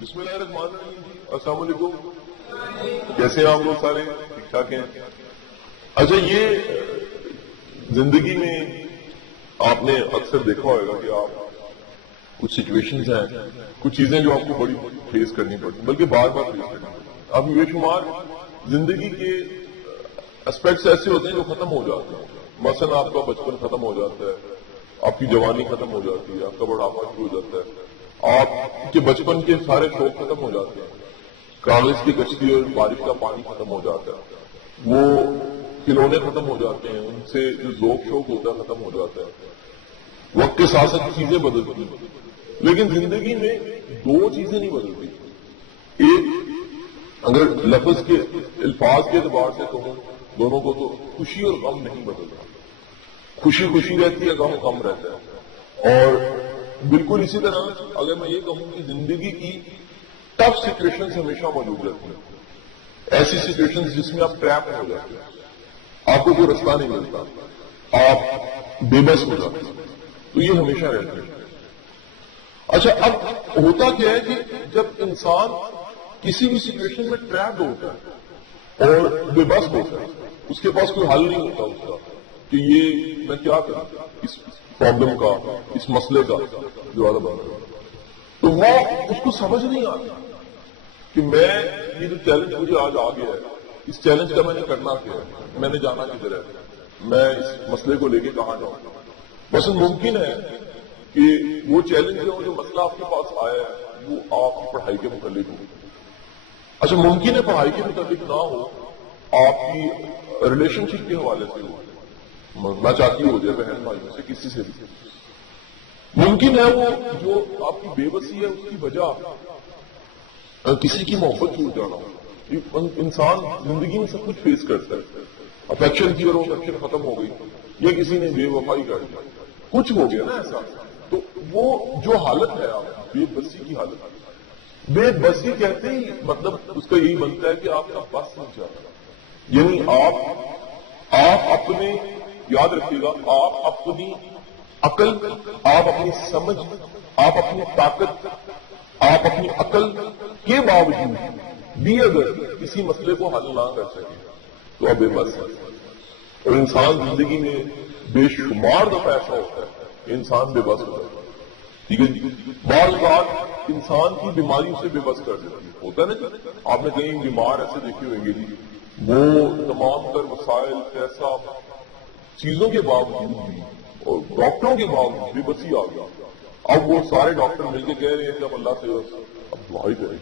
بسم اللہ الرحمن الرحیم جی، السلام علیکم، کیسے ہیں آپ لوگ سارے؟ ٹھیک ٹھاک ہیں؟ اچھا، یہ زندگی میں آپ نے اکثر دیکھا ہوگا کہ آپ کچھ سچویشنز ہیں، کچھ چیزیں جو آپ کو بڑی فیس کرنی پڑتی، بلکہ بار بار فیس کرنی پڑتی. اب بے شمار زندگی کے اسپیکٹس ایسے ہوتے ہیں جو ختم ہو جاتے ہیں. مثلا آپ کا بچپن ختم ہو جاتا ہے، آپ کی جوانی ختم ہو جاتی ہے، آپ کا بڑھاپا شروع ہو جاتا ہے، آپ کے بچپن کے سارے شوق ختم ہو جاتے ہیں، کاغذ کی کشتی اور بارش کا پانی ختم ہو جاتا ہے، وہ کھلونے ختم ہو جاتے ہیں، ان سے جو ذوق شوق ہوتا ہے ختم ہو جاتا ہے. وقت کے ساتھ ساتھ چیزیں بدلتی ہیں، لیکن زندگی میں دو چیزیں نہیں بدلتی. ایک، اگر لفظ کے الفاظ کے اعتبار سے کہوں دونوں کو، تو خوشی اور غم نہیں بدلتا. خوشی خوشی رہتی ہے، غم رہتا ہے. اور بالکل اسی طرح اگر میں یہ کہوں کہ زندگی کی ٹف سچویشنز ہمیشہ موجود رہتی ہیں، ایسی سچویشنز جس میں آپ ٹریپ ہو جاتے ہیں، آپ کو کوئی رستہ نہیں ملتا، آپ بے بس ہو جاتے ہیں، تو یہ ہمیشہ رہتے ہیں. اچھا، اب ہوتا کیا ہے کہ جب انسان کسی بھی سچویشن میں ٹریپڈ ہوتا ہے اور بے بس ہوتا ہے، اس کے پاس کوئی حل نہیں ہوتا اس کا کہ یہ میں کیا کروں اس پرابلم کا، اس مسئلے کا جو حل بنا، تو وہ اس کو سمجھ نہیں آتا کہ میں یہ جو چیلنج مجھے آج آ گیا ہے، اس چیلنج کا میں نے کرنا کیا ہے، میں نے جانا کدھر ہے، میں اس مسئلے کو لے کے کہاں جاؤں. بس ممکن ہے کہ وہ چیلنج جو مسئلہ آپ کے پاس آیا ہے وہ آپ کی پڑھائی کے متعلق ہو. اچھا، ممکن ہے پڑھائی کے متعلق نہ ہو، آپ کی ریلیشن شپ کے حوالے سے ہو، نہ چاہتی ہو جائے بہن بھائی سے کسی سے بھی. ممکن ہے وہ جو آپ کی بے بسی ہے اس کی وجہ کسی کی محبت چھوٹ جانا ہو. انسان زندگی میں سب کچھ فیس کرتا ہے، افیکشن کی اور افیکشن ختم ہو گئی، یا کسی نے بے وفائی کر دی، کچھ ہو گیا نا ایسا، تو وہ جو حالت ہے آپ بے بسی کی حالت، بے بسی کہتے ہی مطلب اس کا یہی بنتا ہے کہ آپ کا بس نہیں چاہتا. یعنی آپ اپنے، یاد رکھیے گا، آپ اپنی عقل، آپ اپنی سمجھ، آپ اپنی طاقت، آپ اپنی عقل کے باوجود بھی اگر کسی مسئلے کو حل نہ کر سکے تو آپ بے بس ہے. اور انسان زندگی میں بے شمار دفعہ ایسا ہوتا ہے کہ انسان بے بس ہوتا ہے. ٹھیک ہے جی، بعض اوقات انسان کی بیماری اسے بے بس کر دیتی ہے. ہوتا ہے نا جی، آپ نے کہیں بیمار ایسے دیکھے ہوئیں گے جی، وہ تمام تر وسائل، پیسہ، چیزوں کے باوجود بھی اور ڈاکٹروں کے باوجود بے بسی آ گیا. اب وہ سارے ڈاکٹر مل کے کہہ رہے ہیں کہ اب اللہ سے اب دعائی کرے.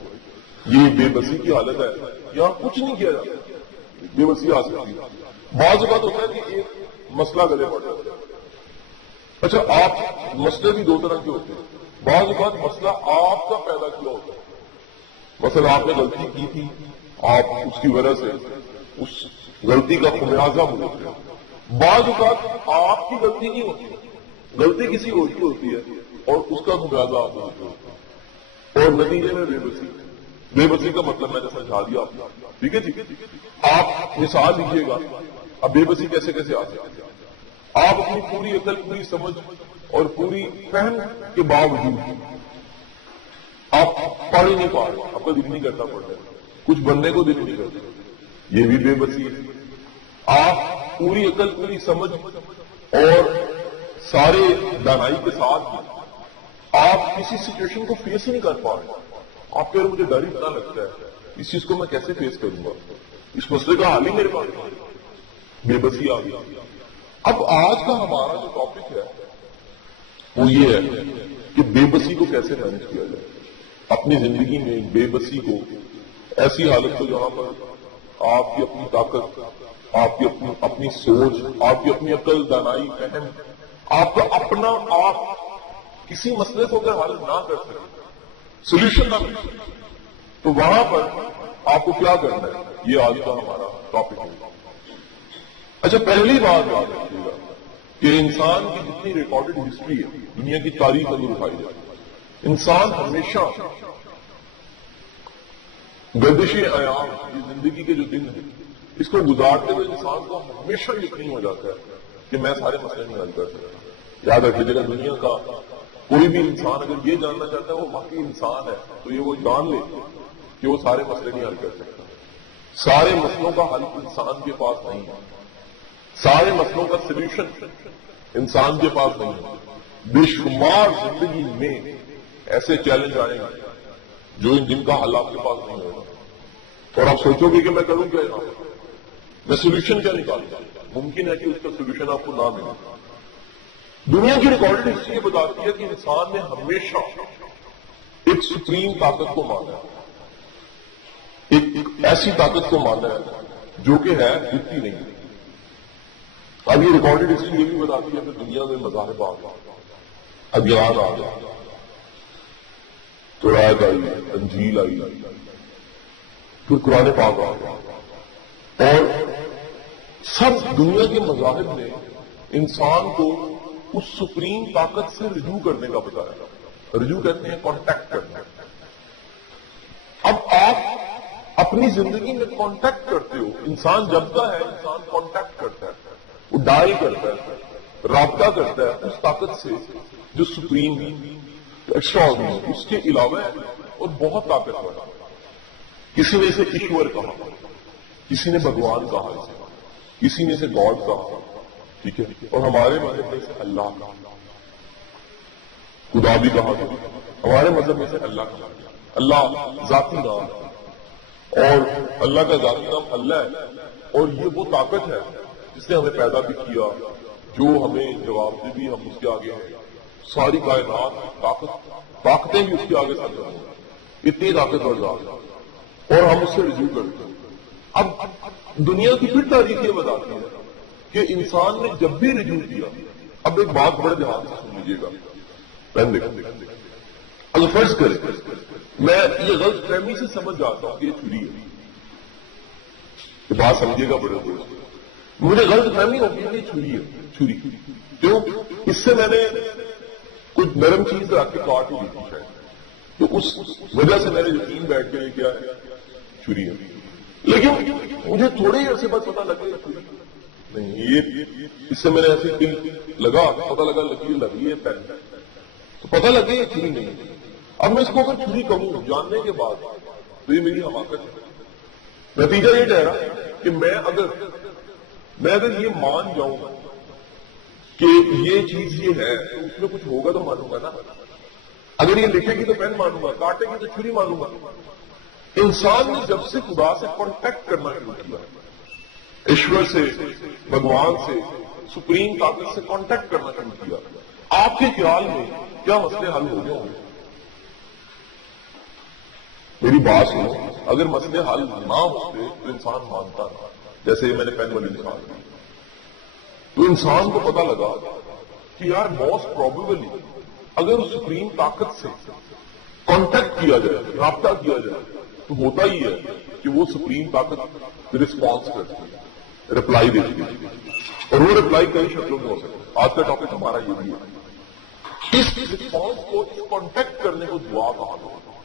یہ بے بسی کی حالت ہے، یہاں کچھ نہیں کیا جاتا، بے بسی آ سکتی ہے. بعض اوقات ہوتا ہے کہ ایک مسئلہ گلے پڑ جاتا ہے. اچھا، آپ مسئلے بھی دو طرح کے ہوتے ہیں. بعض اوقات مسئلہ آپ کا پیدا کیا ہوتا ہے، مثلا آپ نے غلطی کی تھی، آپ اس کی وجہ سے اس غلطی کا خمیازہ بھگتتے ہیں. بعض اوقات آپ کی غلطی نہیں ہوتی، غلطی کسی اور کی ہوتی ہے اور اس کا خمیازہ آپ بھگتتے ہیں، اور نتیجے میں بے بسی. بے بسی کا مطلب میں نے سمجھا دیا آپ کو. ٹھیک ہے جی، آپ مثال دیجیے گا اب بے بسی کیسے کیسے آ سکتی ہے. آپ اپنی پوری عقل، پوری سمجھ اور پوری فہم کے باوجود آپ پڑھ ہی نہیں پا رہے، آپ کا دل نہیں کرتا پڑھنے، کچھ بننے کو دل نہیں کرتا، یہ بھی بے بسی ہے. آپ پوری عقل، پوری سمجھ اور سارے دانائی کے ساتھ بھی آپ کسی سچویشن کو فیس ہی نہیں کر پا رہے. آپ کہہ رہے مجھے ڈر اتنا لگتا ہے، اس چیز کو میں کیسے فیس کروں گا، اس مسئلے کا حل ہی میرے پاس نہیں. بے بسی آ گئی. اب آج کا ہمارا جو ٹاپک ہے وہ یہ ہے کہ بے بسی کو کیسے مینج کیا جائے. اپنی زندگی میں بے بسی کو، ایسی حالت کو جہاں پر آپ کی اپنی طاقت، آپ کی اپنی سوچ، آپ کی اپنی عقل، دانائی، فہم، آپ کا اپنا آپ کسی مسئلے کو اگر حل نہ کر سکے، سولوشن نہ مل سکے، تو وہاں پر آپ کو کیا کرنا ہے، یہ آج کا ہمارا ٹاپک ہے. اچھا، پہلی بات یاد رکھیے گا کہ انسان کی جتنی ریکارڈڈ ہسٹری ہے، دنیا کی تاریخ اگر اٹھائی جائے، انسان ہمیشہ گردش ایام، یہ زندگی کے جو دن ہیں، اس کو گزارتے ہوئے انسان کو ہمیشہ یقین ہو جاتا ہے کہ میں سارے مسئلے نہیں حل کر سکتا. یاد رکھیے گا، دنیا کا کوئی بھی انسان اگر یہ جاننا چاہتا ہے وہ واقعی انسان ہے تو یہ وہ جان لے کہ وہ سارے مسئلے نہیں حل کر سکتا. سارے مسئلوں کا حل انسان کے پاس نہیں ہے. سارے مسئلوں کا سولوشن انسان کے پاس نہیں ہے. بے شمار زندگی میں ایسے چیلنج آئیں گے جو جن کا حل آپ کے پاس نہیں ہوگا اور آپ سوچو گے کہ میں کروں کیا یہاں میں سولوشن کیا نکالوں. ممکن ہے کہ اس کا سولوشن آپ کو نہ ملے. دنیا کی ریکارڈڈ ہسٹری یہ بتاتی ہے کہ انسان نے ہمیشہ ایک سپریم طاقت کو مانا ہے, ایک ایسی طاقت کو مانا ہے جو کہ ہے دکھتی نہیں. اب یہ ریکارڈڈ ہسٹری یہ بھی بتاتی ہے کہ دنیا میں مذاہب آ گئے, ادیان آ گئے, تورات آئی, انجیل آئی, پھر قرآن پاک آ گیا اور سب دنیا کے مذاہب نے انسان کو اس سپریم طاقت سے رجوع کرنے کا بتایا. رجوع کہتے ہیں کانٹیکٹ کرنا. اب آپ اپنی زندگی میں کانٹیکٹ کرتے ہو. انسان جبتا ہے انسان کانٹیکٹ کرتا ہے, وہ ڈائل کرتا ہے, رابطہ کرتا ہے اس طاقت سے جو سپریم ایکسٹرا آرڈنری اس کے علاوہ ہے اور بہت طاقتور ہے. کسی نے اسے ایشور کہا, کسی نے بھگوان کہا, کسی نے اسے گاڈ کہا, ٹھیک ہے, اور ہمارے مذہب میں اسے اللہ کہا, خدا بھی کہا گیا. ہمارے مذہب میں سے اللہ کہا گیا. اللہ ذاتی نام اور اللہ کا ذاتی نام اللہ ہے اور یہ وہ طاقت ہے جس نے ہمیں پیدا بھی کیا, جو ہمیں جواب دے بھی ہم اس کے آگے ہیں. ساری کائنات طاقتیں بھی اس کے آگے سر ہیں, اتنی طاقتور ذات اور ہم اس سے رجوع کرتے ہیں. اب دنیا کی پھر تاریخ یہ بتاتی ہے کہ انسان نے جب بھی رجوع کیا. اب ایک بات بڑے دھیان سے سن لیجیے گا. پہن دیکھیں, اگر فرض کریں میں یہ غلط فہمی سے سمجھ جاتا ہوں کہ یہ چھری ہے, یہ بات سمجھیے گا بڑے دور سے. مجھے غلط فہمی ہوگی کہ یہ چھری ہے. چھری کیوں؟ اس سے میں نے کچھ نرم چیز رکھ کے کاٹ ہی دی تھی شاید, تو اس وجہ سے میں نے یقین بیٹھ کے کیا ہے چھری ہے. لیکن مجھے تھوڑے ہی عرصے بعد پتا لگا چھری نہیں, یہ اس سے میں نے ایسے دل لگا, پتا لگا لکیر لگی ہے پین, تو پتا لگا یہ چھری نہیں. اب میں اس کو اگر چھری کہوں جاننے کے بعد تو یہ میری حماقت ہے. نتیجہ یہ ٹھہرا کہ میں اگر یہ مان جاؤں کہ یہ چیز یہ ہے تو اس میں کچھ ہوگا تو مانوں گا نا. اگر یہ لکھے گی تو پین مانوں گا, کاٹے گی تو چھری مانوں گا. انسان نے جب سے خدا سے کانٹیکٹ کرنا شروع کیا, ایشور سے, بھگوان سے, سپریم طاقت سے کانٹیکٹ کرنا شروع کیا, آپ کے خیال میں کیا مسئلے حل ہو گئے ہوں گے؟ میری بات سنو, اگر مسئلے حل نہ ہوتے تو انسان مانتا تھا. جیسے یہ میں نے پین والی مثال دی, تو انسان کو پتا لگا کہ یار موسٹ پروبیبلی اگر اس سپریم طاقت سے کانٹیکٹ کیا جائے, رابطہ کیا جائے, تو ہوتا ہی ہے کہ وہ سپریم طاقت رسپانس کرتی ہے, رپلائی دیتی ہے, اور وہ رپلائی کئی شکلوں میں ہو سکتی ہے. آج کا ٹاپک ہمارا یہ بھی ہے. اس رسپانس کو, اس کانٹیکٹ کرنے کو دعا کہا جاتا ہے.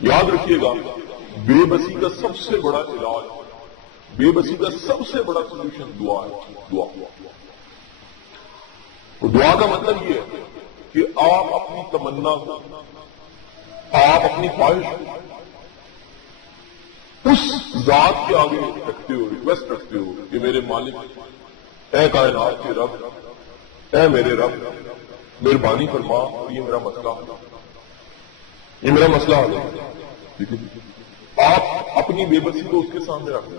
یاد رکھیے گا, بے بسی کا سب سے بڑا علاج, بے بسی کا سب سے بڑا سولوشن دعا ہے. دعا, دعا کا مطلب یہ ہے کہ آپ اپنی تمنا کو, آپ اپنی خواہش اس ذات کے آگے رکھتے ہو, ریکویسٹ رکھتے ہو کہ میرے مالک, اے کائنات کے رب, اے میرے رب, مہربانی فرما اور یہ میرا مسئلہ حل, یہ میرا مسئلہ حل ہے. ٹھیک ہے, آپ اپنی بے بسی کو اس کے سامنے رکھ دیں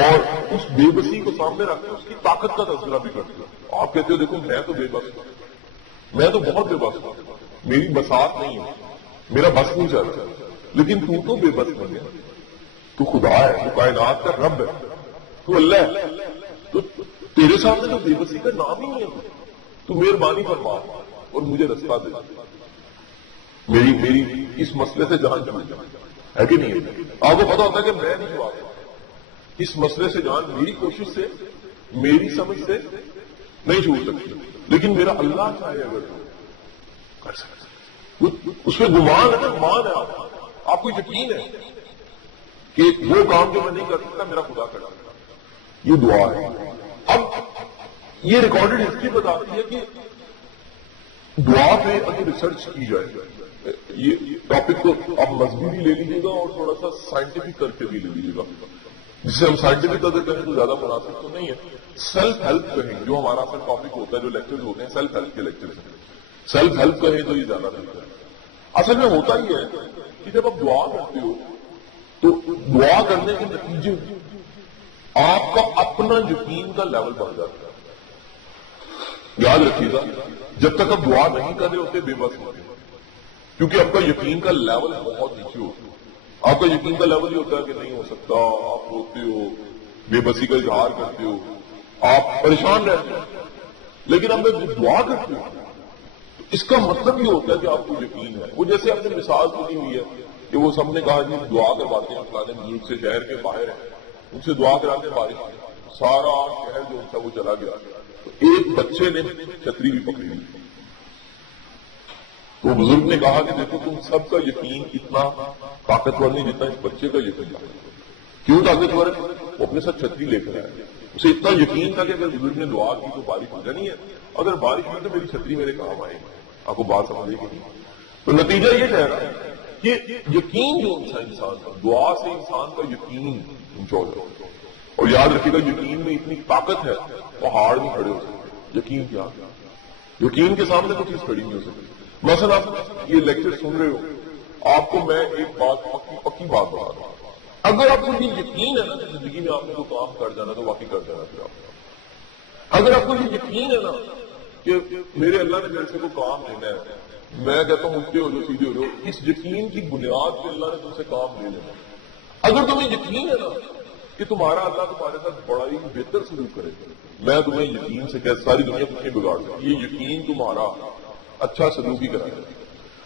اور اس بے بسی کو سامنے رکھ کے اس کی طاقت کا تذکرہ بھی کرتے ہو. آپ کہتے ہو دیکھو میں تو بے بس ہوں, میں تو بہت بے بس ہوں, میری بسات نہیں ہے, میرا بس نہیں چلتا, لیکن تو بے بس نہیں ہے, تو خدا ہے, تو کائنات کا رب ہے, تو اللہ ہے, تو تیرے سامنے تو بے بسی کا نام ہی نہیں ہے. تو مہربانی فرما اور مجھے رستہ دے, میری اس مسئلے سے جان چاہیے ہے کہ نہیں ہے. آپ کو پتا ہوتا ہے کہ میں نہیں ہوا اس مسئلے سے جان میری کوشش سے, میری سمجھ سے نہیں چھوٹ سکتی, لیکن میرا اللہ چاہے اگر کر سکتا, اس میں گمان ہے نا, مان ہے. آپ کو یقین ہے کہ وہ کام جو میں نہیں کر سکتا میرا خدا کر سکتا. یہ دعا ہے. اب یہ ریکارڈڈ ہسٹری بتاتی ہے کہ دعا پہ اگر ریسرچ کی جائے، یہ ٹاپک کو آپ مذہبی بھی لے لیجیے گا اور تھوڑا سا سائنٹیفک کر کے بھی لے لیجیے گا، جسے ہم سائنٹیفک اگر کہیں تو زیادہ مناسب تو نہیں ہے، سیلف ہیلپ کہیں جو ہمارا اصل ٹاپک ہوتا ہے، جو لیکچر ہوتے ہیں سیلف ہیلپ کے لیکچر ہیں، سیلف ہیلپ کہیں تو یہ زیادہ بہتر ہے۔ اصل میں ہوتا ہی ہے کہ جب آپ دعا کرتے ہو تو دعا کرنے کے نتیجے آپ کا اپنا یقین کا لیول بڑھ جاتا ہے۔ یاد رکھیے گا، جب تک آپ دعا نہیں کر رہے ہوتے بے بس ہوتے ہیں، کیونکہ آپ کا یقین کا لیول بہت نیچے ہوتا ہے۔ آپ کا یقین کا لیول یہ ہوتا ہے کہ نہیں ہو سکتا، آپ روتے ہو، بے بسی کا اظہار کرتے ہو، آپ پریشان رہتے ہیں۔ لیکن اب جب دعا کرتے ہو تو اس کا مطلب یہ ہوتا ہے کہ آپ کو یقین ہے۔ وہ جیسے آپ نے مثال سنی ہوئی ہے کہ وہ سب نے کہا جی دعا کرواتے ہیں فلانے بزرگ سے، شہر کے باہر ہیں، ان سے دعا کراتے ہیں بارش میں، سارا شہر جو تھا وہ چلا گیا، تو ایک بچے نے چھتری بھی پکڑی ہوئی۔ تو بزرگ نے کہا کہ دیکھو تم سب کا یقین اتنا طاقتور نہیں جتنا اس بچے کا یقین ہے۔ کیوں طاقتور ہے؟ وہ اپنے ساتھ چھتری لے کر آئے، اسے اتنا یقین تھا کہ اگر بزرگ نے دعا کی تو بارش ہو جانی ہے، اگر بارش ہوئی تو میری چھتری میرے کام آئے گی۔ آپ کو بات سمجھے گی نہیں؟ تو نتیجہ یہ ٹھہرا کہ یقین جو انسان کا، دعا سے انسان کا یقین اونچا ہو جاتا ہے۔ اور یاد رکھیے گا یقین میں اتنی طاقت ہے پہاڑ بھی کھڑے ہو سکتے۔ یقین کیا؟ یقین کے سامنے کوئی چیز کھڑی نہیں ہو سکتی۔ مثلا آپ یہ لیکچر سن رہے ہو، آپ کو میں ایک بات پکی بات بتا رہا ہوں، اگر آپ کو یہ یقین ہے نا کہ زندگی میں آپ نے کوئی کام کر جانا تو واقعی کر جانا پھر آپ۔ اگر آپ کو یہ یقین ہے نا کہ میرے اللہ نے میرے سے کوئی کام لینا ہے، میں کہتا ہوں اٹھتے ہو جو سیدھے ہو جاؤ، اس یقین کی بنیاد پہ اللہ نے تم سے کام لے لینا۔ اگر تمہیں یقین ہے نا کہ تمہارا اللہ تمہارے ساتھ بڑا ہی بہتر سلوک کرے گا، میں تمہیں یقین سے کہ ساری دنیا کچھ نہیں بگاڑ سکتی، یہ یقین تمہارا اچھا سلوک ہی کرائے گا۔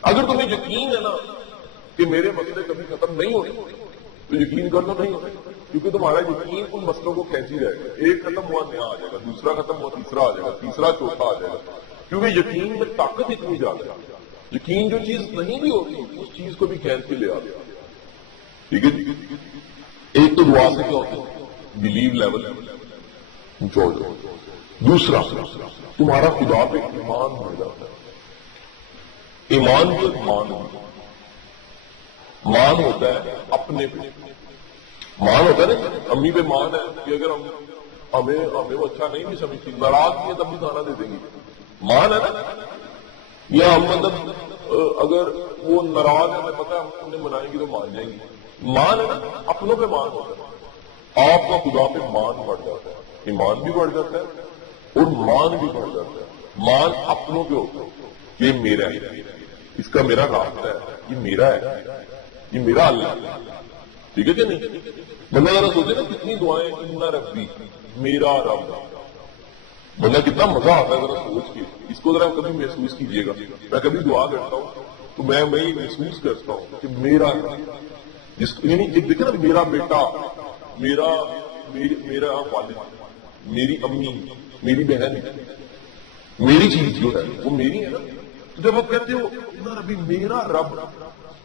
اگر تمہیں یقین ہے نا کہ میرے مسئلے کبھی ختم نہیں ہونے تو یقین کرنا نہیں ہوتا، کیونکہ تمہارا یقین ان مسئلوں کو کھینچی رہے گا، ایک ختم ہوا نیا آ جائے گا، دوسرا ختم ہوا تیسرا آ جائے گا، تیسرا چوتھا آ جائے گا، کیونکہ یقین میں طاقت اتنی زیادہ ہے۔ یقین جو چیز نہیں بھی ہوتی اس چیز کو بھی کھینچ کے لے آتا ہے۔ ٹھیک ہے جی؟ ایک تو دعا سے کیا ہوتا ہے؟ بلیو لیول اونچا ہو جاتا ہے۔ دوسرا تمہارا خدا پہ ایمان بڑھ جاتا ہے۔ ایمان جو مان ہوتا ہے اپنے پہ، مان ہوتا ہے نا، امی پہ مان ہے کہ اگر ہمیں وہ اچھا نہیں بھی سمجھتی، ناراض بھی ہے تب بھی کھانا دے دیں گی، مان ہے نا۔ یا ہم مطلب اگر وہ ناراض ہے، ہمیں پتا ہے ہم انہیں منائیں گی تو مان جائیں گی، مان ہے نا، اپنوں پہ مان ہوتا ہے۔ آپ کا خدا پہ مان بڑھ جاتا ہے، ایمان بھی بڑھ جاتا ہے اور مان بھی بڑھ جاتا ہے۔ مان اپنوں پہ ہوتا ہے، یہ میرا ہے، اس کا میرا رابطہ ہے، یہ میرا ہے، یہ میرا اللہ ہے۔ ٹھیک ہے کہ نہیں؟ بندہ ذرا سوچے نا کتنی دعائیں، انا ربی، میرا رب، بندہ کتنا مزہ آتا ہے ذرا سوچ کے، اس کو ذرا کبھی محسوس کیجیے گا۔ میں کبھی دعا کرتا ہوں تو میں محسوس کرتا ہوں کہ میرا یعنی دیکھیں نا، میرا بیٹا، میرا والد، میری امی، میری بہن، میری چیز جو ہے وہ میری ہے نا۔ تو جب آپ کہتے ہو انا ربی میرا رب،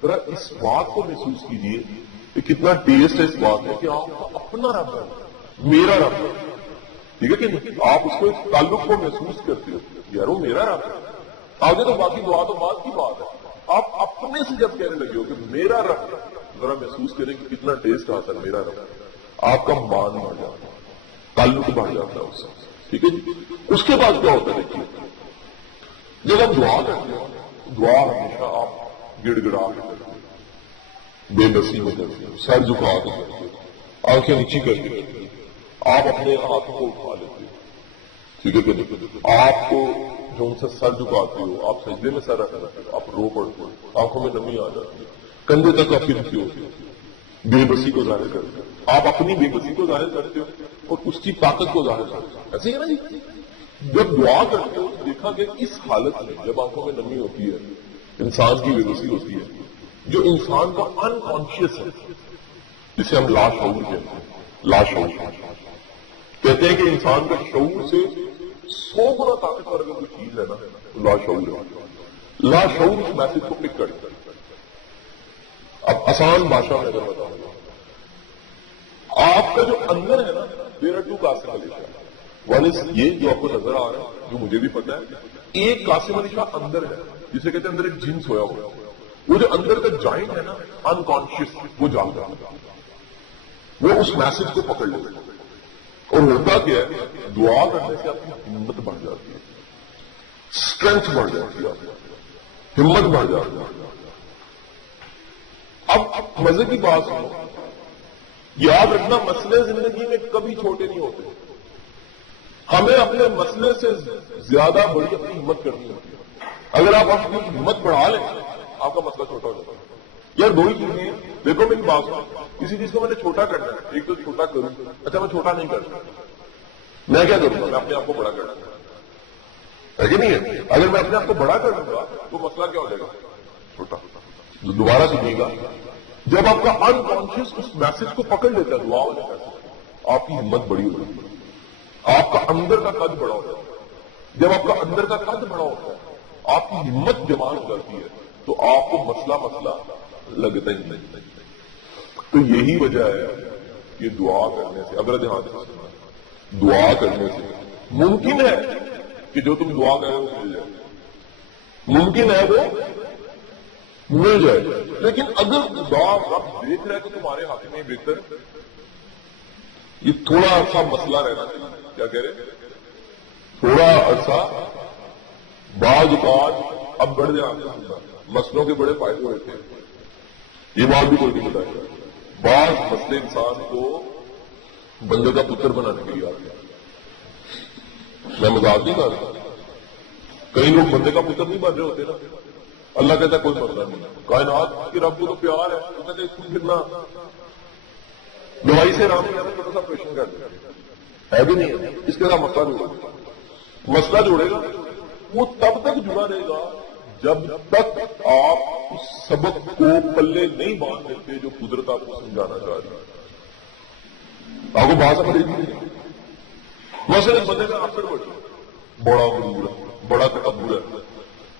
ذرا اس بات کو محسوس کیجیے کہ کتنا ٹیسٹ ہے اس بات ہے کہ آپ کا اپنا رب ہے، میرا رب ہے۔ ٹھیک ہے کہ نہیں؟ آپ اس کو اس تعلق کو محسوس کرتے ہو، یار وہ میرا رب ہے۔ آگے تو باقی دعا تو بعد کی بات ہے، آپ اپنے سے جب کہنے لگے ہو کہ میرا رب ہے، ذرا محسوس کریں کہ کتنا ٹیسٹ آتا ہے میرا رب، آپ کا مان بڑھ جاتا ہے، تعلق بڑھ جاتا ہے اس سے۔ ٹھیک ہے جی؟ اس کے بعد کیا ہوتا ہے دیکھیے، جب آپ دعا کرتے ہو، دعا ہمیشہ آپ گڑ گڑا کے کرتے ہو، بے بسی میں کرتے ہو، سر جھکا کے کرتے ہو، آنکھیں نیچی کر کے کرتے ہو، آپ اپنے ہاتھوں کو اٹھا لیتے ہو۔ ٹھیک ہے کہ نہیں؟ آپ کو جو ان سے سر جھکاتے ہو، آپ سجدے میں سر رکھ رہتے ہو، آپ رو پڑتے ہو، آنکھوں میں نمی آ جاتی ہے، کندھے تک آپ پھرتے ہو، بے بسی کو ظاہر کرتے ہو، آپ اپنی بے بسی کو ظاہر کرتے ہو اور اس کی طاقت کو ظاہر کرتے ہو۔ ایسے ہی ہے نا جی؟ جب دعا کرتے ہو دیکھا کہ اس حالت میں جب آنکھوں میں نمی ہوتی ہے، انسان کی بے بسی ہوتی ہے، جو انسان کا انکانشیس ہے، جسے ہم لاشعور کہتے ہیں، لاشعور کہتے ہیں کہ انسان کا شعور سے 100 گنا طاقتور اگر کوئی چیز ہے نا تو لاشعور ہے۔ لاشعور اس میسج کو پک کرتا ہے۔ اب آسان بھاشا میں اگر بتاؤں گا، آپ کا جو اندر ہے نا، دیر آر ٹو کاسٹیبلیشن، ون از یہ جو آپ کو نظر آ رہا ہے، جو مجھے بھی پتا ہے، ایک قاسم علی شاہ اندر ہے جسے کہتے ہیں اندر ایک جن سویا ہوا، وہ جو اندر کا جوائنٹ ہے نا انکانشیس، وہ جاگ جاتا، وہ اس میسج کو پکڑ لیتا ہے، اور ہوتا کیا ہے دعا کرنے سے آپ کی ہمت بڑھ جاتی ہے، اسٹرینتھ بڑھ جاتی ہے، ہمت بڑھ جاتی ہے۔ اب مزے کی بات سنو، یاد رکھنا مسئلے زندگی میں کبھی چھوٹے نہیں ہوتے، ہمیں اپنے مسئلے سے زیادہ بڑی اپنی ہمت کرنی ہوتی ہے۔ اگر آپ اپنی ہمت بڑھا لیں آپ کا مسئلہ چھوٹا ہو جاتا ہے۔ یار دو ہی چیزیں، دیکھو میری بات سنو، کسی چیز کو میں نے چھوٹا کرنا ہے، ایک تو چھوٹا کروں، اچھا میں چھوٹا نہیں کرتا، میں کیا کروں گا؟ میں اپنے آپ کو بڑا کرنا ہے کہ نہیں ہے؟ اگر میں اپنے آپ کو بڑا کر دوں گا تو مسئلہ کیا ہو جائے گا؟ چھوٹا۔ دوبارہ سنیے گا، جب آپ کا انکانشیس اس میسج کو پکڑ لیتا ہے دعا والے میسج، آپ کی ہمت بڑی ہو جاتی ہے، آپ کا اندر کا قد بڑا ہوتا ہے۔ جب آپ کا اندر کا قد بڑا ہوتا ہے، آپ کی ہمت جوان ہو جاتی ہے، تو آپ کو مسئلہ لگتا ہی نہیں۔ تو یہی وجہ ہے کہ دعا کرنے سے، اگر دھیان سے دعا کرنے سے ممکن ہے کہ جو تم دعا کرو وہ مل جائے، ممکن ہے وہ مل جائے، لیکن اگر دعا رب دیکھ رہا ہے کہ تمہارے ہاتھ میں بہتر، یہ تھوڑا عرصہ مسئلہ رہنا چاہیے۔ کیا کہہ رہے؟ تھوڑا عرصہ، بعض اوقات اب بڑھ جانا، مسئلوں کے بڑے فائدے ہوتے ہیں، یہ بات بھی کوئی نہیں بتایا۔ بعض مسئلے انسان کو بندے کا پتر بنانے کے لیے آتے ہیں، میں مذاق نہیں کر رہا، کئی لوگ بندے کا پتر نہیں بن رہے ہوتے نا، اللہ کہتا ہے کوئی مسئلہ نہیں، کائنات کے رب کو تو پیار ہے، تو کہتے ہیں پھرنا دوائی سے رام کہتے چھوٹا سا آپریشن کر دیں، ہے بھی نہیں ہے، اس کے ساتھ مسئلہ جوڑے، مسئلہ جوڑے گا، وہ تب تک جڑا رہے گا جب تک آپ اس سبق کو پلے نہیں باندھ دیتے جو قدرت آپ کو سمجھانا چاہ رہی ہے۔ آپ کو بات سمجھ نہیں، مثلا بندے کا آخر بڑا غرور ہے، بڑا تکبر ہے،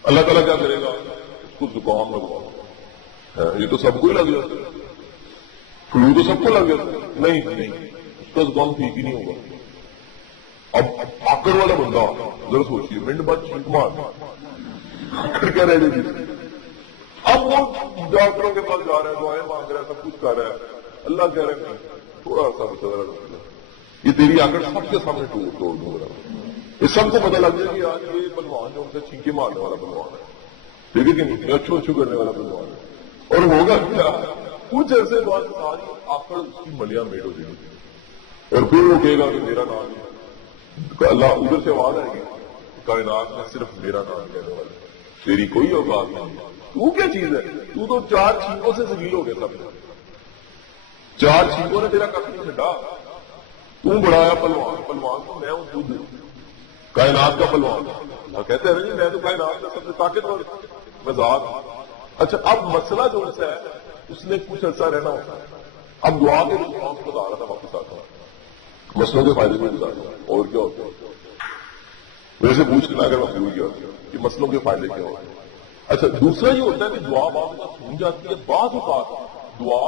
اللہ تعالیٰ کیا کرے گا؟ اس کو زکام لگوا، یہ تو سب کو ہی لگ جاتا ہے، فلو تو سب کو لگ جاتا ہے، نہیں اس کا زکام ٹھیک ہی نہیں ہوگا۔ اب آکڑ والا بندہ ذرا سوچیے، منٹ بعد چھینک مار، آکڑ کیا رہ جائے گی؟ اب وہ ڈاکٹروں کے پاس جا رہا ہے، دعائیں مانگ رہا ہے، سب کچھ کر رہا ہے، اللہ کہہ رہے ہیں تھوڑا سا بچہ، یہ تیری آکڑ سب کے سامنے توڑ دوں گا، یہ سب کو پتا لگ جائے کہ آج یہ پلوان جو ان سے چھینکے مارنے والا پلوان ہے، ٹھیک ہے کہ نہیں، اچھو کرنے والا پلوان ہے، اور ہوگا کیا؟ کچھ عرصے بعد ساری آکڑ اس کی ملیاں میٹ ہو جائے گی، اور پھر وہ کہے گا کہ میرا نام ہے، اللہ ادھر سے آواز آئے گی، کائنات میں صرف میرا نام کہنے والا ہے، تیری کوئی اوقات نہیں، تو کیا چیز ہے؟ تو 4 چھینکوں سے ذلیل ہو گیا، سب 4 چھینکوں نے تیرا کخ نہیں چھٹا، تو بڑھایا پلوان تو میں ہوں، خود کائنات کا پلوان، اللہ کہتے ہیں میں تو کائنات کا سب سے طاقتور مزاج۔ اچھا اب مسئلہ جو ہے اس نے کچھ عرصہ رہنا ہوتا ہے، اب دعا کے رسپانس بتا رہا تھا واپس آتا ہے، مسئلوں کے فائدے میں بتا رہا اور کیا ہوتا ہے، ویسے پوچھنا اگر میں بھول گیا کہ مسئلوں کے فائدے کیا ہوتے ہیں۔ اچھا دوسرا یہ ہوتا ہے کہ دعا بعض اوقات سنی جاتی ہے، بعض اوقات دعا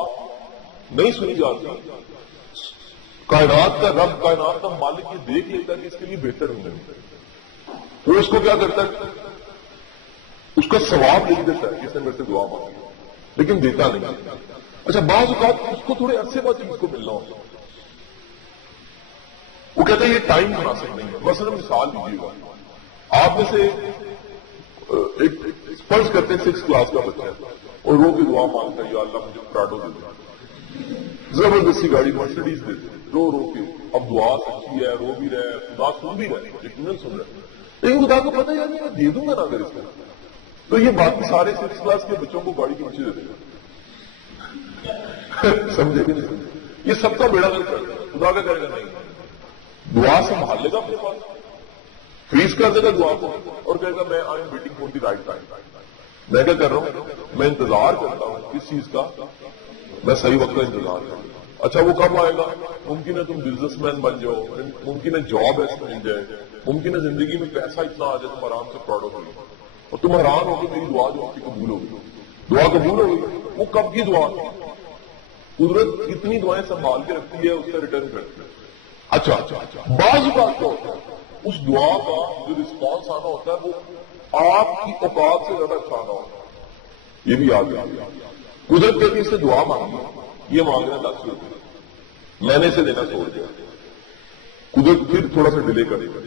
نہیں سنی جاتی، کائنات کا رب، کائنات کا مالک یہ دیکھ لیتا ہے کہ اس کے لیے بہتر ہونا، وہ اس کو کیا کرتا ہے؟ اس کا ثواب لکھ دیتا ہے، جس نے میرے سے دعا مانگی، لیکن دیتا نہیں۔ اچھا بعض اوقات اس کو تھوڑے عرصے بعد چیز کو ملنا ہوتا ہے، وہ کہتے ہیں یہ ٹائم مناسب نہیں ہے۔ مثلا مثال دیجیے گا، آپ میں سے ایک فرض کرتے ہیں 6 کلاس کا بچہ ہے اور رو کے دعا مانگتا ہے یا اللہ مجھے پراڈو دے دے، زبردستی گاڑی مرسیڈیز دے دے، رو کے، اب دعا سچی ہے، رو بھی رہا ہے، خدا سن بھی رہا ہے، یقیناً سن رہا ہے، لیکن خدا کو پتہ یار میں دے دوں گا نا اگر اس کو، تو یہ باقی سارے 6 کلاس کے بچوں کو گاڑی کے نیچے دے دے گا، سمجھے کہ نہیں سمجھے؟ یہ سب کا بیڑا غرق کرتا ہے، خدا کا کرے گا نہیں، دعا سنبھال لے گا اپنے پاس، فریز کر دے گا دعا کو اور کہے گا میں I am waiting for the right time, میں کیا کر رہا ہوں؟ میں انتظار کرتا ہوں کس چیز کا؟ میں صحیح وقت کا انتظار کرتا ہوں۔ اچھا وہ کب آئے گا؟ ممکن ہے تم بزنس مین بن جاؤ، ممکن ہے جاب ایسے مل جائے، ممکن ہے زندگی میں پیسہ اتنا آ جائے تم آرام سے پراؤڈ ہو گئی اور تم حیران ہو کہ میری دعا جو آپ کی قبول ہو گئی، دعا قبول ہو گئی، وہ کب کی دعا؟ قدرت اتنی دعائیں سنبھال کے رکھتی ہے، اس سے ریٹرن کرتی ہے۔ اچھا بعض بات کیا ہوتا ہے، اس دعا کا جو رسپانس آنا ہوتا ہے وہ آپ کی اوقات سے زیادہ اچھا نہ ہو، یہ بھی یاد رکھیے۔ قدرت کہتی ہے اس سے دعا مانگی، یہ مانگنا 10 روپے، میں نے اسے دینا چھوڑ دیا، قدرت پھر تھوڑا سا ڈیلے کرے گا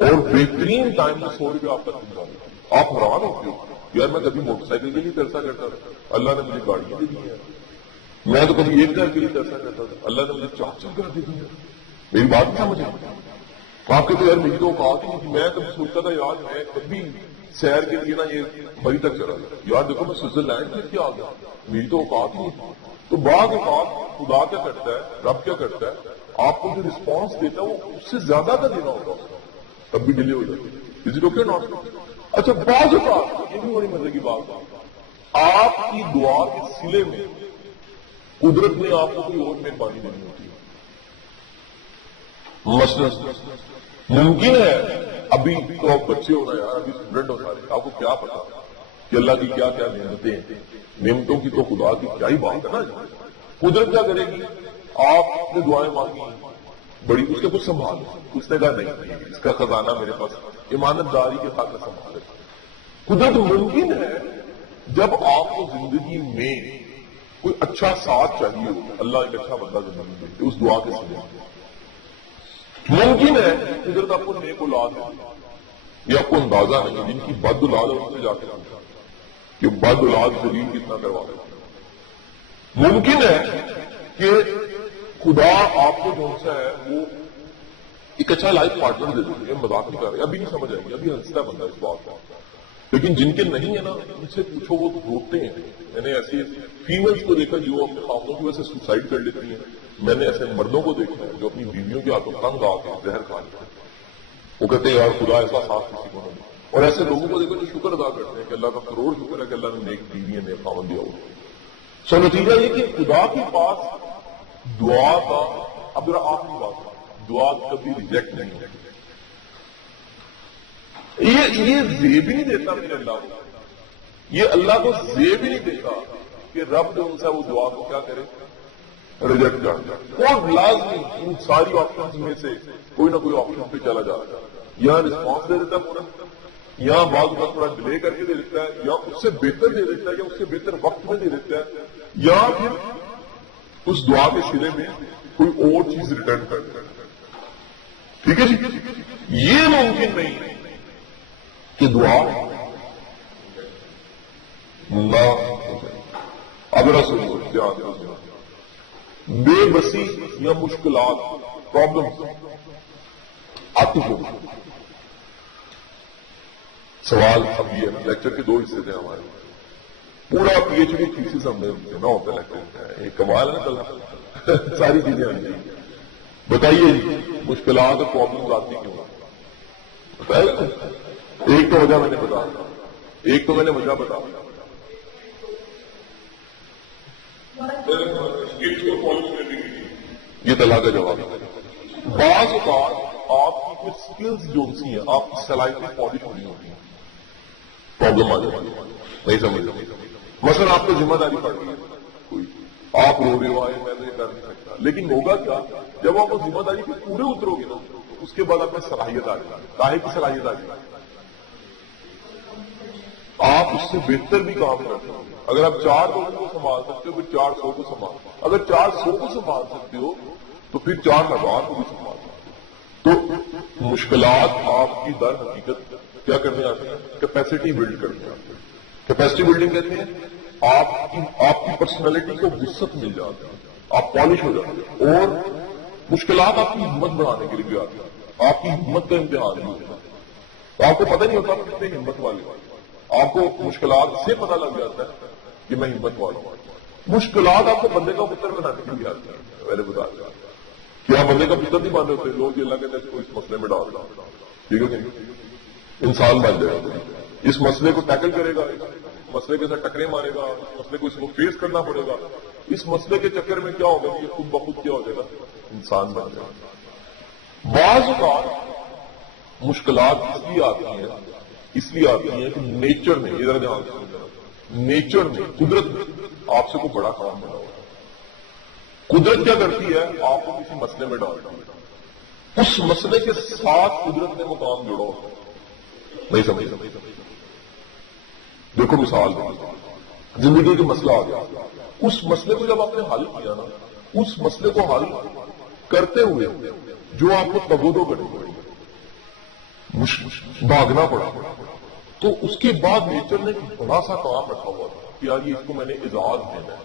اور بہترین ٹائم میں 100 روپے آپ تک پہنچا دیں۔ آپ حیران ہوتے ہو، یار میں کبھی موٹر سائیکل کے لیے ترسا کرتا تھا، اللہ نے مجھے گاڑیاں دے دی ہیں، میں تو کبھی ایک گھر کے لیے ترسا کرتا تھا، اللہ نے مجھے 4 گھر دے دی ہیں۔ میری بات نہیں سمجھ آپ کہتے یار میری تو اوقات ہی نہیں تھی، میں کبھی سوچتا تھا یار میں کبھی سیر کے لیے نا یہ بری تک چلا گیا، یار دیکھو میں سوئٹزرلینڈ کے کیا آ گیا، میری تو اوقات ہی نہیں تھی۔ تو بعض اوقات خدا کیا کرتا ہے، رب کیا کرتا ہے، آپ کو جو رسپانس دیتا ہے وہ اس سے زیادہ کا دینا ہوگا، تب بھی ڈیلے ہو جاتی ہے، کسی کو کیا نوٹ۔ اچھا بعض اوقات یہ بھی بڑی مزے کی بات ہے، آپ کی دعا کے سلے میں قدرت نے آپ کو کوئی اور مہربانی دینی ہوتی ہے۔ مثلا ممکن ہے ابھی تو آپ بچے ہو رہے ہیں، ابھی اسٹوڈنٹ ہو رہے ہیں، آپ کو کیا پتا کہ اللہ کی کیا کیا نعمتیں ہیں، نعمتوں کی تو خدا کی کیا ہی بات ہے نا۔ قدرت کیا کرے گی، آپ نے دعائیں مانگی بڑی، اس کے کچھ سنبھال، اس نے کہا نہیں اس کا خزانہ میرے پاس ایمانت داری کے ساتھ سنبھالے۔ قدرت ممکن ہے جب آپ کو زندگی میں کوئی اچھا ساتھ چاہیے ہو، اللہ ایک اچھا بندہ زندگی میں اس دعا کے ساتھ ممکن ہے قدرت آپ کو نیک اولاد ہے، یہ آپ کو اندازہ نہیں، جن کی بد اولاد ہے اس سے جا کے پوچھا کہ بد اولاد دلیل کتنا کروا رہے۔ ممکن ہے کہ خدا آپ کو جو سا ہے وہ ایک اچھا لائف پارٹنر دے دیں، مذاق نہیں کر رہے، ابھی نہیں سمجھ آئے گی، ابھی ہنستا بندہ اس بات کا، لیکن جن کے نہیں ہے نا ان سے پوچھو وہ روتے ہیں۔ میں نے ایسی فیمیلز کو دیکھا جو اپنے خامدوں کی وجہ سے سوسائڈ کر لیتی ہیں، میں نے ایسے مردوں کو دیکھا ہے جو اپنی بیویوں کے ہاتھوں تنگ آ کے زہر کھا لیتے ہیں، وہ کہتے ہیں یار خدا ایسا ساتھ کسی کو نہیں۔ اور ایسے لوگوں کو دیکھو جو شکر ادا کرتے ہیں کہ اللہ کا کروڑ شکر ہے کہ اللہ نے نیک بیوی نیک خامد دیا ہو۔ سو نتیجہ یہ کہ خدا کے پاس دعا کا، اب ذرا آخری بات، دعا کبھی ریجیکٹ نہیں ہے، یہ زیب ہی نہیں دیتا میرے اللہ کو، یہ اللہ کو زیب ہی نہیں دیتا کہ رب جو ان سے وہ دعا کو کیا کرے، ریجیکٹ کر جائے۔ اور لازمی ان ساری آپشنز میں سے کوئی نہ کوئی آپشن پہ چلا جاتا ہے، یا رسپانس دے دیتا ہے پورا، یا بعض وقت تھوڑا ڈیلے کر کے دے دیتا ہے، یا اس سے بہتر دے دیتا ہے، یا اس سے بہتر وقت میں دے دیتا ہے، یا پھر اس دعا کے سلے میں کوئی اور چیز ریٹرن کر دیتا ہے۔ ٹھیک ہے جی، یہ ممکن نہیں ہے کہ دعا نہ ہو جائے۔ اگر سنو دھیان سے سنو، بے بسی یا مشکلات پرابلم آتی ہو، سوال اب یہ لیکچر کے 2 حصے تھے ہمارے، پورا پی ایچ ڈی تھیسس ہم نے دینا ہوتا ہے لیکچر، ایک کمال ہے نا، ساری چیزیں آنی چاہیے۔ بتائیے مشکلات اور پرابلم آتی کیوں؟ بتائیے، ایک تو وجہ میں نے بتا دیا، ایک تو میں نے وجہ بتا دیا، یہ طلاق کا جواب ہے۔ بعض اوقات آپ کی کچھ اسکلز جو سی ہیں، آپ کی صلاحیتیں پالش ہونی ہوتی ہیں، پرابلم آ جاتی ہے، نہیں سمجھ۔ مثلا آپ کو ذمہ داری پڑ رہی ہے کوئی، آپ رو رہے ہو آئے میں تو یہ کر نہیں سکتا، لیکن ہوگا کیا جب آپ وہ ذمہ داری پہ پورے اترو گے نا، اس کے بعد آپ میں صلاحیت آ جائے گی، کاہے کی صلاحیت آ جائے گی، آپ اس سے بہتر بھی کام کرتے ہو۔ اگر آپ 4 لوگوں کو سنبھال سکتے ہو پھر 400 کو سنبھال، اگر 400 کو سنبھال سکتے ہو تو پھر 4,000 کو بھی سنبھال سکتے ہو۔ تو مشکلات آپ کی در حقیقت کیا کرنے آتے ہیں، کیپیسٹی بلڈ کرنے آتے ہیں۔ کیپیسٹی بلڈنگ کہتے ہیں آپ کی پرسنالٹی کو وسعت مل جاتی ہے، آپ پالش ہو جاتے ہیں، اور مشکلات آپ کی ہمت بڑھانے کے لیے بھی آتی ہے، آپ کی ہمت کا امتحان بھی ہوتا ہے، تو آپ کو پتہ نہیں ہوتا کہ کتنے ہمت والے، آپ کو مشکلات سے پتہ لگ جاتا ہے کہ میں ہمت والا ہوں۔ مشکلات آپ کو بندے کا پتر بنانے کے لیے آتی ہے، میں نے بتا دیا کہ آپ بندے کا پتر نہیں باندھے ہوتے، لوگ اللہ کہتے ہیں اس کو اس مسئلے میں ڈال دو، ٹھیک ہے کہ انسان بن جائے گا، اس مسئلے کو ٹیکل کرے گا، اس مسئلے کے ساتھ ٹکرے مارے گا، اس مسئلے کو اس کو فیس کرنا پڑے گا، اس مسئلے کے چکر میں کیا ہوگا کہ خود بخود کیا ہو جائے گا، انسان بن جائے گا۔ بعض اوقات مشکلات اس لیے آتی ہیں کہ نیچر نے، ادھر دھیان سے سمجھنا، نیچر نے، قدرت نے آپ سے کوئی بڑا کام بنا ہوا۔ قدرت کیا کرتی ہے، آپ کو کسی مسئلے میں ڈالتی ہے، اس مسئلے کے ساتھ قدرت نے وہ کام جوڑا ہوتا ہے، نہیں سمجھ دیکھو مثال زندگی کا مسئلہ آ گیا، اس مسئلے کو جب آپ نے حل کیا نا، اس مسئلے کو حل کرتے ہوئے جو آپ کو تبودو کرنی پڑی، بھاگنا پڑا، تو اس کے بعد نیچر نے ایک بڑا سا کام رکھا ہوا تھا کہ یار یہ اس کو میں نے اعزاز دینا ہے،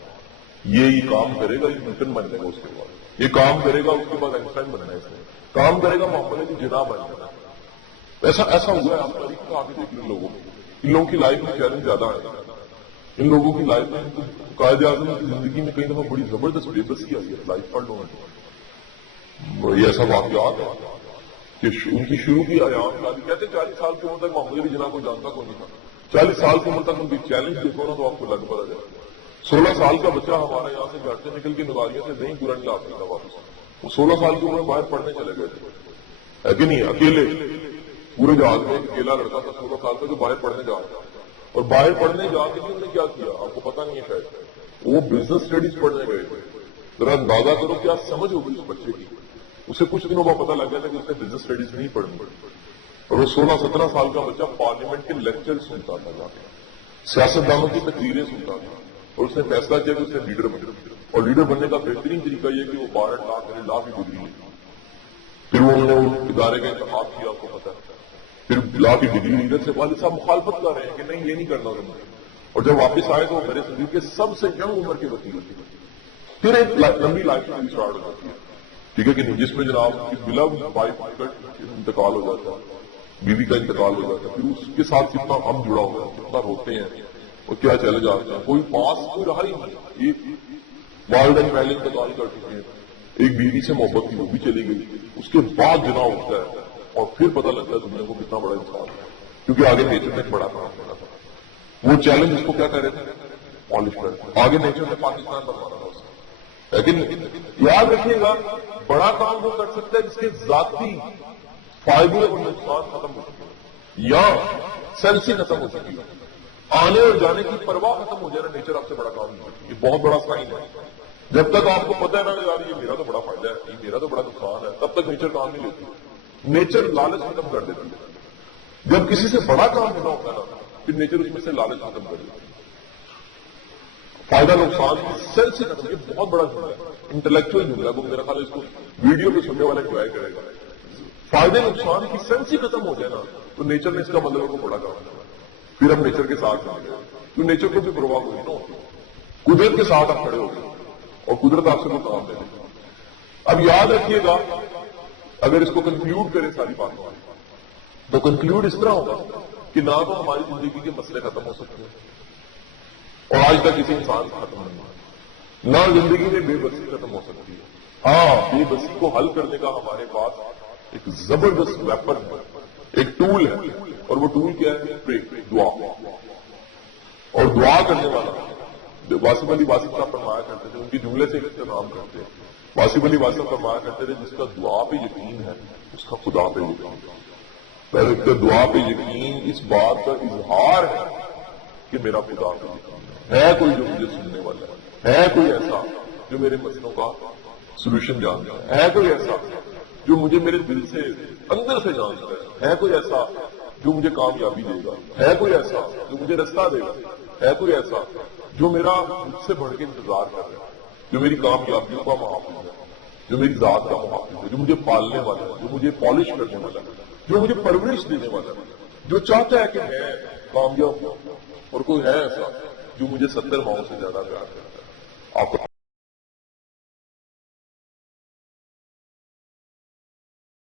یہ کام کرے گا، یہ نیوٹن بن جائے گا، اس کے بعد یہ کام کرے گا، اس کے بعد آئنسٹائن بننا ہے، اس نے کام کرے گا محمد علی جناح بن جانا ہے۔ ایسا ہوا ہے آپ تاریخ کو آگے دیکھ لیں لوگوں کو، ان لوگوں کی لائف میں چیلنج زیادہ ہے، ان لوگوں کی لائف میں قائد اعظم کی زندگی میں کئی دفعہ بڑی زبردست بے بسی آئی ہے، لائف پڑھ لو یہ ایسا واقعات ہے کہ ان کی شروع کی ایام کہتے 40 سال کی عمر تک محمد علی جناح کو جانتا کون نہیں تھا، 40 سال کی عمر تک ان کی چیلنج دیکھو نا تو آپ کو لگ پڑا جائے۔ 16 سال کا بچہ ہمارا یہاں سے گھر سے نکل کے نواریوں سے نہیں پورا نہیں لا سکتا واپس، وہ 16 سال کی عمر میں باہر پڑھنے چلے گئے تھے، ہے کہ نہیں؟ اکیلے پورے جہاز میں ایک اکیلا لڑکا تھا 16 سال کا جو باہر پڑھنے جا رہا تھا، اور باہر پڑھنے جا کے انہوں نے کیا کیا آپ کو پتا نہیں ہے شاید، وہ بزنس اسٹڈیز پڑھنے گئے تھے۔ ذرا اندازہ کرو کیا سمجھ ہوگی اس بچے کی، اسے کچھ دنوں بعد پتا لگ گیا تھا کہ اس نے بزنس اسٹڈیز نہیں پڑھنی، اور وہ 16-17 سال کا بچہ پارلیمنٹ کے لیکچر سنتا تھا، جا کے سیاستدانوں کی تقریریں سنتا تھا، اور اس نے فیصلہ کیا کہ اس نے لیڈر بنے، اور لیڈر بننے کا بہترین طریقہ یہ کہ وہ 12 لا کی ڈگری لی، پھر وہ انہوں نے ادارے کا انتخاب کیا، آپ کو پتا ہے، پھر لا کی ڈگری لیڈر سے والد صاحب مخالفت کر رہے ہیں کہ نہیں یہ نہیں کرنا انہوں نے، اور جب واپس آئے تو میرے سندھ کے سب سے ینگ عمر کے وکیل تھے، پھر ایک لمبی لائف اسٹارٹ ہو جاتی ہے، ٹھیک ہے کہ نہیں، جس میں جناب کی بلوڈ وائف کا انتقال ہو جاتا ہے، بیوی کا انتقال ہو جاتا ہے، پھر اس کے ساتھ کتنا ہم جڑا ہوا ہے، کتنا روتے ہیں اور کیا چلے جاتے ہیں، کوئی پاس کوئی رہا ہی نہیں، ایک والدین پہلے انتقال کر چکے ہیں، ایک بیوی سے محبت کی وہ بھی چلی گئی، اس کے بعد جنا اٹھتا ہے اور پھر پتہ لگتا ہے دنیا کو کتنا بڑا انسان ہے، کیونکہ آگے نیچر نے بڑا کام کرنا تھا، وہ چیلنج اس کو کیا کہہ رہے تھے، پالش کر، آگے نیچر نے پاکستان بنوانا تھا، لیکن یاد رکھیے گا بڑا کام وہ کر سکتا ہے جس کے ذاتی فائدے اور نقصان ختم ہو چکے ہیں یا سینسی ختم ہو چکی ہے، آنے اور جانے کی پرواہ ختم ہو جائے نا، نیچر آپ سے بڑا کام نہیں ہے، یہ بہت بڑا سائن ہے۔ جب تک آپ کو پتہ ہے نا یار یہ میرا تو بڑا فائدہ ہے، یہ میرا تو بڑا نقصان ہے، تب تک نیچر کام نہیں لیتی، نیچر لالچ ختم کر دیتی ہے، جب کسی سے بڑا کام ہونا ہوتا ہے نا پھر نیچر اس میں سے لالچ ختم کر دیتی ہے، فائدہ نقصان سیل سے ختم، یہ بہت بڑا جملہ ہے، انٹلیکچوئل جملہ ہے، وہ میرا خیال ہے اس کو ویڈیو پہ سننے والا انجوائے کرے گا، فائدے نقصان کی سینس ہی ختم ہو جائے نا تو نیچر نے اس کا مطلب کو بڑا کام کرنا، پھر ہم نیچر کے ساتھ آ گئے، تو نیچر کو بھی پرواہ ہوئی نا، قدرت کے ساتھ آپ کھڑے ہو گئے اور قدرت آپ سے کوئی کام دے دے۔ اب یاد رکھیے گا اگر اس کو کنکلوڈ کریں ساری بات تو کنکلوڈ اس طرح ہوگا کہ نہ تو ہماری زندگی کے مسئلے ختم ہو سکتے ہیں اور آج تک کسی انسان سے ختم نہیں ہوا، نہ زندگی میں بے بسی ختم ہو سکتی ہے، ہاں بے بسی کو حل کرنے کا ہمارے پاس ایک زبردست ویپن ہے، ایک ٹول ہے، اور وہ ٹول کیا ہے؟ دعا، اور دعا کرنے والا واسف علی واسف صاحب فرمایا کرتے تھے، ان کی جملے سے اختتام کرتے ہیں، واسف علی واسف فرمایا کرتے تھے جس کا دعا پہ یقین ہے اس کا خدا پہ یقین ہے، پہلے ایک تو دعا پہ یقین اس بات کا اظہار ہے کہ میرا خدا پہ یقین ہے کوئی جو مجھے سننے والا ہے کوئی ایسا جو میرے مسئلوں کا سولوشن جانتا ہے کوئی ایسا جو مجھے میرے دل سے اندر سے جانتا ہے کوئی ایسا جو مجھے کامیابی دے گا، ہے کوئی ایسا جو مجھے رستہ دے گا، ہے کوئی ایسا جو میرا مجھ سے بڑھ کے انتظار کر رہا ہے، جو میری کامیابیوں کا محافظ ہے، جو میری ذات کا محافظ ہے، جو مجھے پالنے والا ہے، جو مجھے پالش کرنے والا ہے، جو مجھے پرورش دینے والا ہے، جو چاہتا ہے کہ میں کامیاب ہوں، اور کوئی ہے ایسا جو مجھے 70 ماؤں سے زیادہ پیار کرتا ہے۔ آپ